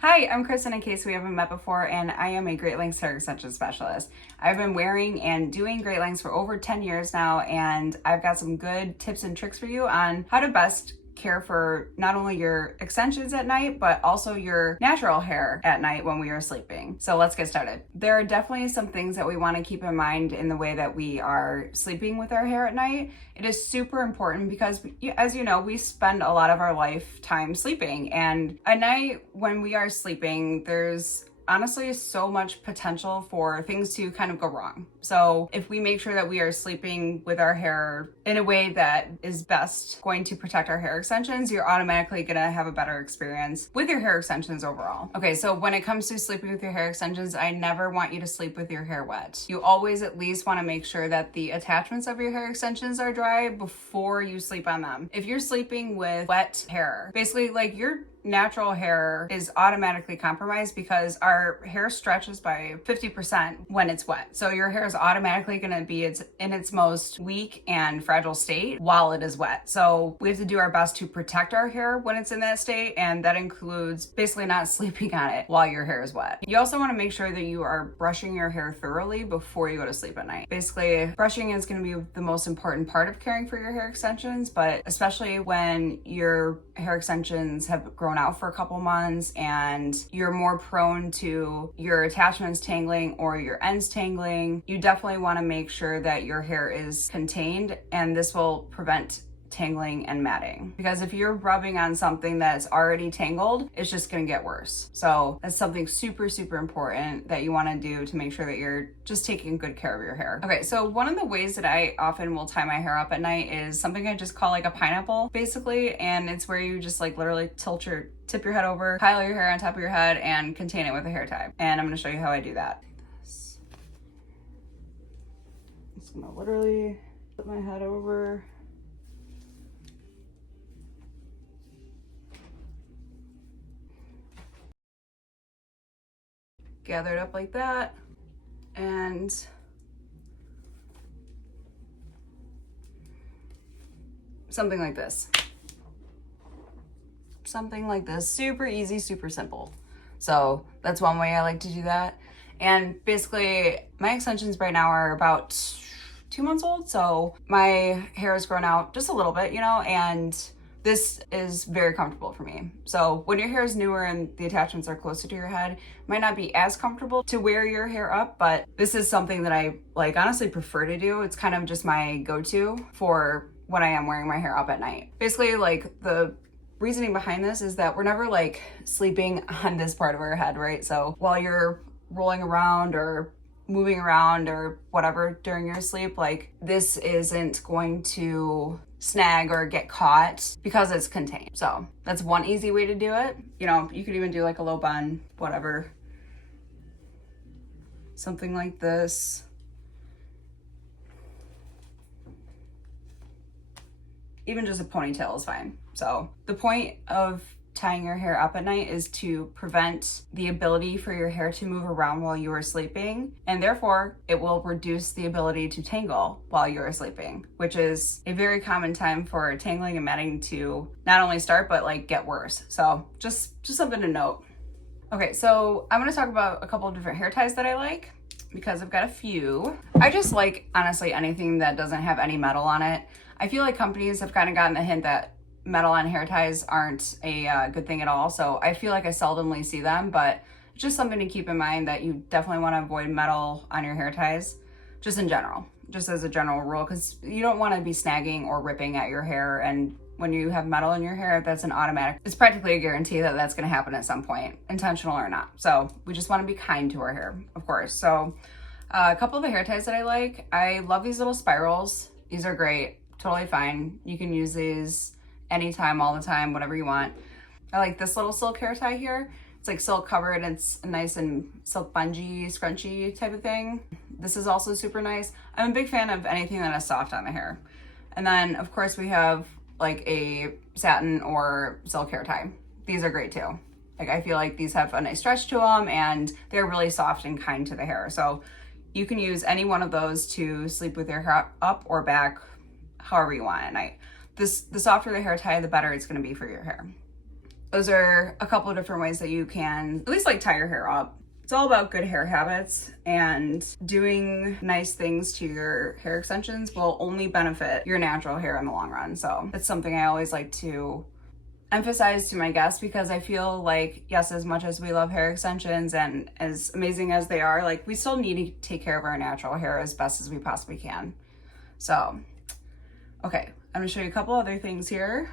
Hi, I'm Kristin, in case we haven't met before, and I am a Great Lengths hair extension specialist. I've been wearing and doing Great Lengths for over 10 years now, and I've got some good tips and tricks for you on how to best care for not only your extensions at night, but also your natural hair at night when we are sleeping. So let's get started. There are definitely some things that we want to keep in mind in the way that we are sleeping with our hair at night. It is super important because, as you know, we spend a lot of our lifetime sleeping, and at night when we are sleeping, there's honestly so much potential for things to kind of go wrong. So if we make sure that we are sleeping with our hair in a way that is best going to protect our hair extensions, you're automatically gonna have a better experience with your hair extensions overall. Okay, so when it comes to sleeping with your hair extensions, I never want you to sleep with your hair wet. You always at least wanna make sure that the attachments of your hair extensions are dry before you sleep on them. If you're sleeping with wet hair, basically like your natural hair is automatically compromised because our hair stretches by 50% when it's wet. So your hair is automatically going to be in its most weak and fragile state while it is wet. So we have to do our best to protect our hair when it's in that state, and that includes basically not sleeping on it while your hair is wet. You also want to make sure that you are brushing your hair thoroughly before you go to sleep at night. Basically, brushing is going to be the most important part of caring for your hair extensions, but especially when your hair extensions have grown out for a couple months and you're more prone to your attachments tangling or your ends tangling, you definitely want to make sure that your hair is contained, and this will prevent tangling and matting, because if you're rubbing on something that's already tangled, it's just going to get worse. So that's something super important that you want to do to make sure that you're just taking good care of your hair. Okay, so one of the ways that I often will tie my hair up at night is something I just call like a pineapple, basically, and it's where you just like literally tip your head over, pile your hair on top of your head, and contain it with a hair tie. And I'm going to show you how I do that. I'm just going to literally put my head over. Gather it up like that, and something like this. Super easy, super simple. So that's one way I like to do that. And basically my extensions right now are about 2 months old, so my hair has grown out just a little bit, you know, and this is very comfortable for me. So when your hair is newer and the attachments are closer to your head, it might not be as comfortable to wear your hair up, but this is something that I like honestly prefer to do. It's kind of just my go-to for when I am wearing my hair up at night. Basically, like, the reasoning behind this is that we're never like sleeping on this part of our head, right? So while you're rolling around or moving around or whatever during your sleep, like, this isn't going to snag or get caught because it's contained. So that's one easy way to do it. You know, you could even do like a low bun, whatever, something like this. Even just a ponytail is fine. So the point of tying your hair up at night is to prevent the ability for your hair to move around while you are sleeping, and therefore it will reduce the ability to tangle while you are sleeping, which is a very common time for tangling and matting to not only start but like get worse. So just something to note. Okay, so I'm going to talk about a couple of different hair ties that I like, because I've got a few. I just like, honestly, anything that doesn't have any metal on it. I feel like companies have kind of gotten the hint that metal on hair ties aren't a good thing at all, so I feel like I seldomly see them, but it's just something to keep in mind that you definitely want to avoid metal on your hair ties, just in general, just as a general rule, because you don't want to be snagging or ripping at your hair, and when you have metal in your hair, that's an automatic, it's practically a guarantee that that's going to happen at some point, intentional or not. So we just want to be kind to our hair, of course. So a couple of the hair ties that I love these little spirals. These are great, totally fine. You can use these anytime, all the time, whatever you want. I like this little silk hair tie here. It's like silk covered, and it's nice and silk bungee, scrunchy type of thing. This is also super nice. I'm a big fan of anything that is soft on the hair. And then of course we have like a satin or silk hair tie. These are great too. Like, I feel like these have a nice stretch to them, and they're really soft and kind to the hair. So you can use any one of those to sleep with your hair up or back, however you want at night. The softer the hair tie, the better it's going to be for your hair. those are a couple of different ways that you can at least like tie your hair up. It's all about good hair habits, and doing nice things to your hair extensions will only benefit your natural hair in the long run. So it's something I always like to emphasize to my guests, because I feel like, yes, as much as we love hair extensions and as amazing as they are, like we still need to take care of our natural hair as best as we possibly can. So, okay, I'm gonna show you a couple other things here.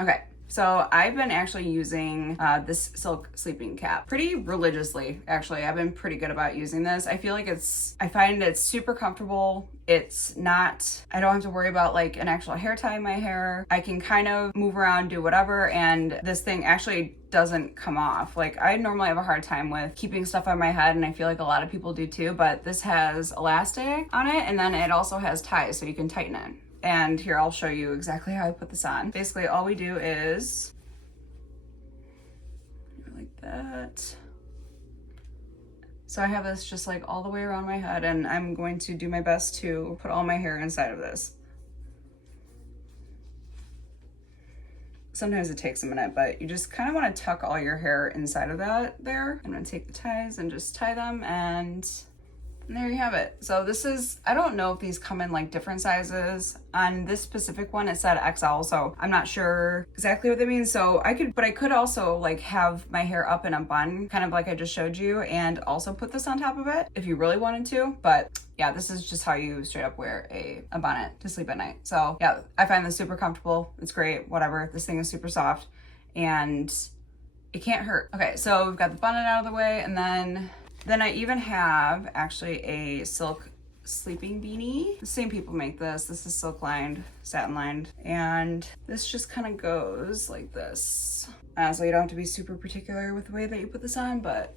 Okay. So I've been actually using this silk sleeping cap pretty religiously. Actually, I've been pretty good about using this. I feel like I find it's super comfortable. It's not, I don't have to worry about like an actual hair tie in my hair. I can kind of move around, do whatever, and this thing actually doesn't come off. Like I normally have a hard time with keeping stuff on my head, and I feel like a lot of people do too, but this has elastic on it, and then it also has ties so you can tighten it. And here, I'll show you exactly how I put this on. Basically, all we do is like that. So I have this just like all the way around my head, and I'm going to do my best to put all my hair inside of this. Sometimes it takes a minute, but you just kind of want to tuck all your hair inside of that there. I'm gonna take the ties and just tie them, and there you have it. So this is, I don't know if these come in like different sizes. On this specific one, it said XL, so I'm not sure exactly what that means. So I could also like have my hair up in a bun, kind of like I just showed you, and also put this on top of it if you really wanted to. But yeah, this is just how you straight up wear a bonnet to sleep at night. So yeah, I find this super comfortable. It's great, whatever. This thing is super soft and it can't hurt. Okay, so we've got the bonnet out of the way, and then I even have actually a silk sleeping beanie. The same people make this. This is silk lined, satin lined, and this just kind of goes like this. So you don't have to be super particular with the way that you put this on, but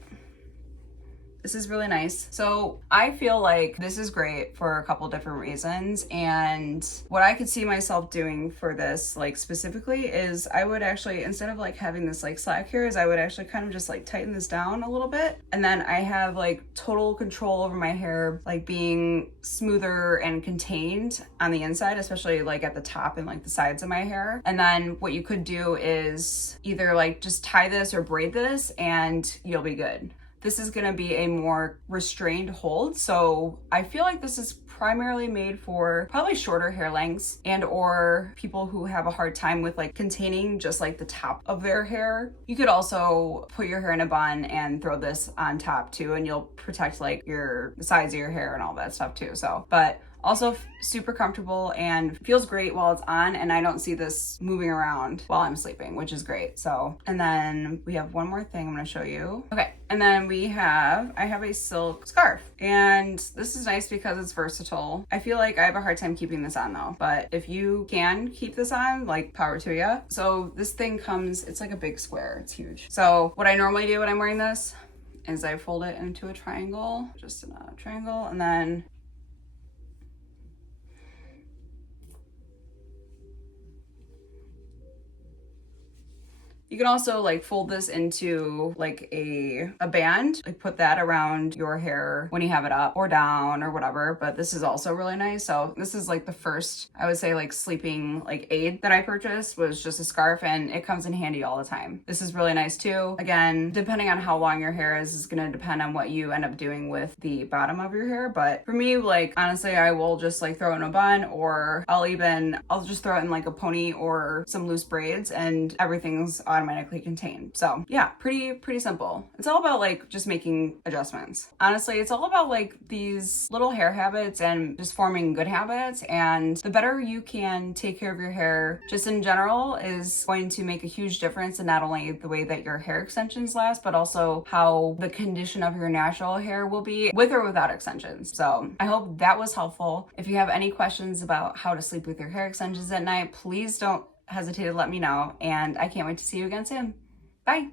this is really nice. So I feel like this is great for a couple different reasons, and what I could see myself doing for this like specifically is I would actually, instead of like having this like slack here, is I would actually kind of just like tighten this down a little bit, and then I have like total control over my hair, like being smoother and contained on the inside, especially like at the top and like the sides of my hair. And then what you could do is either like just tie this or braid this and you'll be good. This is gonna be a more restrained hold, so I feel like this is primarily made for probably shorter hair lengths and or people who have a hard time with like containing just like the top of their hair. You could also put your hair in a bun and throw this on top too, and you'll protect like the sides of your hair and all that stuff too. So, but also super comfortable and feels great while it's on, and I don't see this moving around while I'm sleeping, which is great. So, and then we have one more thing I'm gonna show you. Okay, and then I have a silk scarf, and this is nice because it's versatile. I feel like I have a hard time keeping this on though, but if you can keep this on, like power to you. So this thing comes, it's like a big square, it's huge. So what I normally do when I'm wearing this is I fold it into a triangle, just in a triangle, and then you can also like fold this into like a band, like put that around your hair when you have it up or down or whatever. But this is also really nice. So this is like the first, I would say, like sleeping like aid that I purchased, was just a scarf, and it comes in handy all the time. This is really nice too. Again, depending on how long your hair is gonna depend on what you end up doing with the bottom of your hair. But for me, like honestly, I will just like throw it in a bun, or I'll just throw it in like a pony or some loose braids, and everything's automatically contained. So yeah, pretty simple. It's all about like just making adjustments. Honestly, it's all about like these little hair habits and just forming good habits, and the better you can take care of your hair just in general is going to make a huge difference in not only the way that your hair extensions last, but also how the condition of your natural hair will be with or without extensions. So I hope that was helpful. If you have any questions about how to sleep with your hair extensions at night, please don't hesitate to let me know, and I can't wait to see you again soon. Bye.